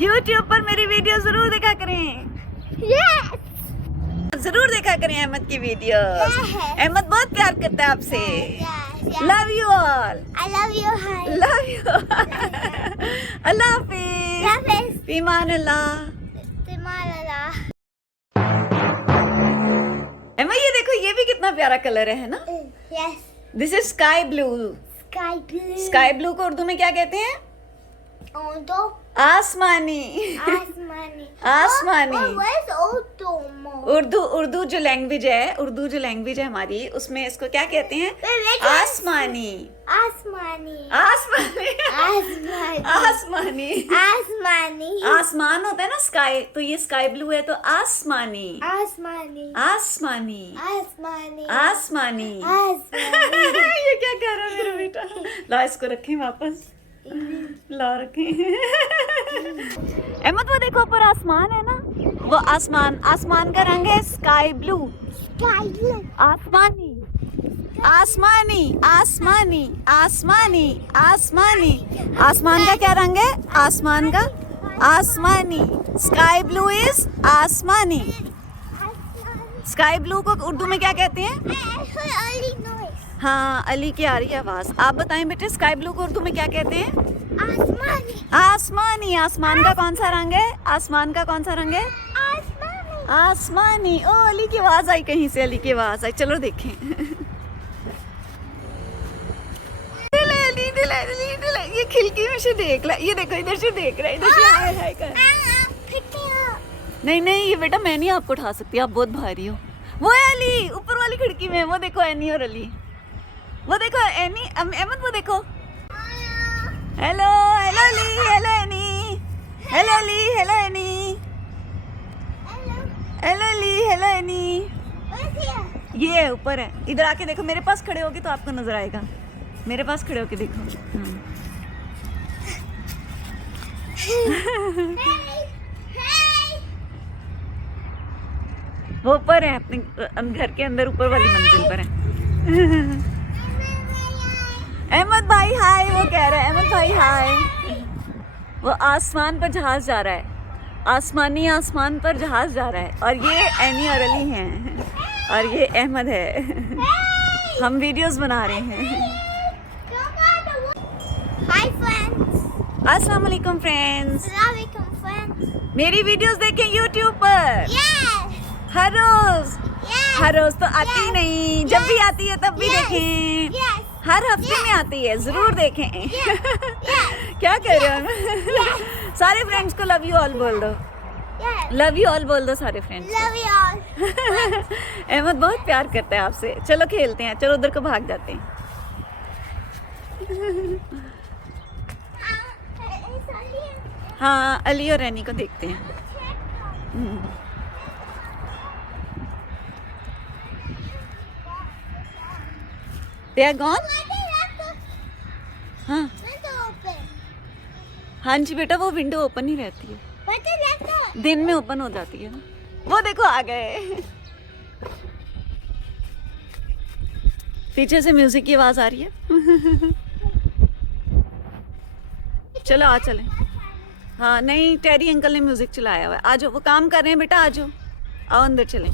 YouTube पर मेरी video जरूर देखा करें। Yes. जरूर देखा करें अहमद की वीडियोस। अहमद बहुत प्यार करता है आपसे। Yes. Love you all. I love you. Hi. Love you. अल्लाह हाफिज। Hafiz. ईमान अल्लाह। Timalala. अहमद ये देखो, ये भी कितना प्यारा कलर है ना। Yes. This is sky blue. Sky blue. Sky blue को उर्दू में क्या कहते हैं? Odo. आसमानी। Asmani. आसमानी। Oh, where's Otomo? उर्दू जो लैंग्वेज है हमारी, उसमें इसको क्या कहते हैं? Wait. आसमानी। Asmani. आसमानी। Asmani. आसमानी। Asmani. आसमान होता है ना स्काई, तो ये स्काई ब्लू है तो आसमानी। Asmani. आसमानी। Asmani. आसमानी। Asmani. ये क्या कह रहा है मेरा बेटा? ला इसको रखें वापस। ला रखें। अहमद वो देखो ऊपर आसमान है ना, वो आसमान का रंग है स्काई ब्लू। Sky blue. आसमानी। आसमानी। आसमानी। आसमानी। आसमानी। आसमान का क्या रंग है? आसमान का आसमानी। स्काई ब्लू इज आसमानी। Asmani. स्काई ब्लू को उर्दू में क्या कहते हैं? I heard early noise. हाँ, अली की आ रही है आवाज। आप बताएं बेटे, स्काई ब्लू को उर्दू में क्या कहते हैं? Asmani. आसमानी। आसमान का कौन सा रंग है? आसमान का कौन सा रंग है? Asmani. आसमानी। ओ अली की आवाज आई, कहीं से अली की आवाज आई। चलो देखें। ये खिड़की में से देख ला, ये देखो इधर से देख रहा है, इधर से हाय हाय कर। Pick me up. नहीं ये बेटा मैं नहीं आपको उठा सकती, आप बहुत भारी हो। वो है अली ऊपर वाली खिड़की में, वो देखो एनी और अली। वो देखो एनी, अहमद वो देखो। Hello hello Ali, hello any, hello Ali, hello any, Hello. Hello Ali, hello any. Where's here? ये है ऊपर है, इधर आके देखो, मेरे पास खड़े होगे तो आपको नजर आएगा। मेरे पास खड़े होके देखो। Hey. Hey. वो ऊपर है, अपने घर के अंदर ऊपर वाली मंजिल पर है। अहमद भाई हाय, वो कह रहा है अहमद भाई हाय। वो आसमान पर जहाज जा रहा है, आसमान पर जहाज जा रहा है। और ये एनी और अली हैं और ये अहमद है। हम वीडियोस बना रहे हैं। Hi friends. अस्सलाम वालेकुम फ्रेंड्स। Assalamualaikum friends. मेरी वीडियोस देखें यूट्यूब पर Yes. हर रोज। Yes. हर रोज तो आती ही Yes. नहीं, जब भी आती है तब भी Yes. देखें। Yes. हर हफ्ते में आती है, जरूर देखें। Yes. क्या कर रहे हो? सारे फ्रेंड्स को लव यू ऑल बोल दो। Yes. लव यू ऑल बोल दो सारे friends. Love you all. Ahmed बहुत प्यार करता है आपसे। चलो खेलते हैं, चलो उधर को भाग जाते हैं। हाँ, अली और रैनी को देखते हैं। They are gone? हाँ हाँ जी बेटा, वो विंडो ओपन ही रहती है, दिन में ओपन हो जाती है ना। वो देखो आ गए। पीछे से म्यूजिक की आवाज आ रही है। चलो आ चलें। हाँ नहीं, टेरी अंकल ने म्यूजिक चलाया हुआ है। आ जाओ, वो काम कर रहे हैं बेटा, आ जाओ, आओ अंदर चलें।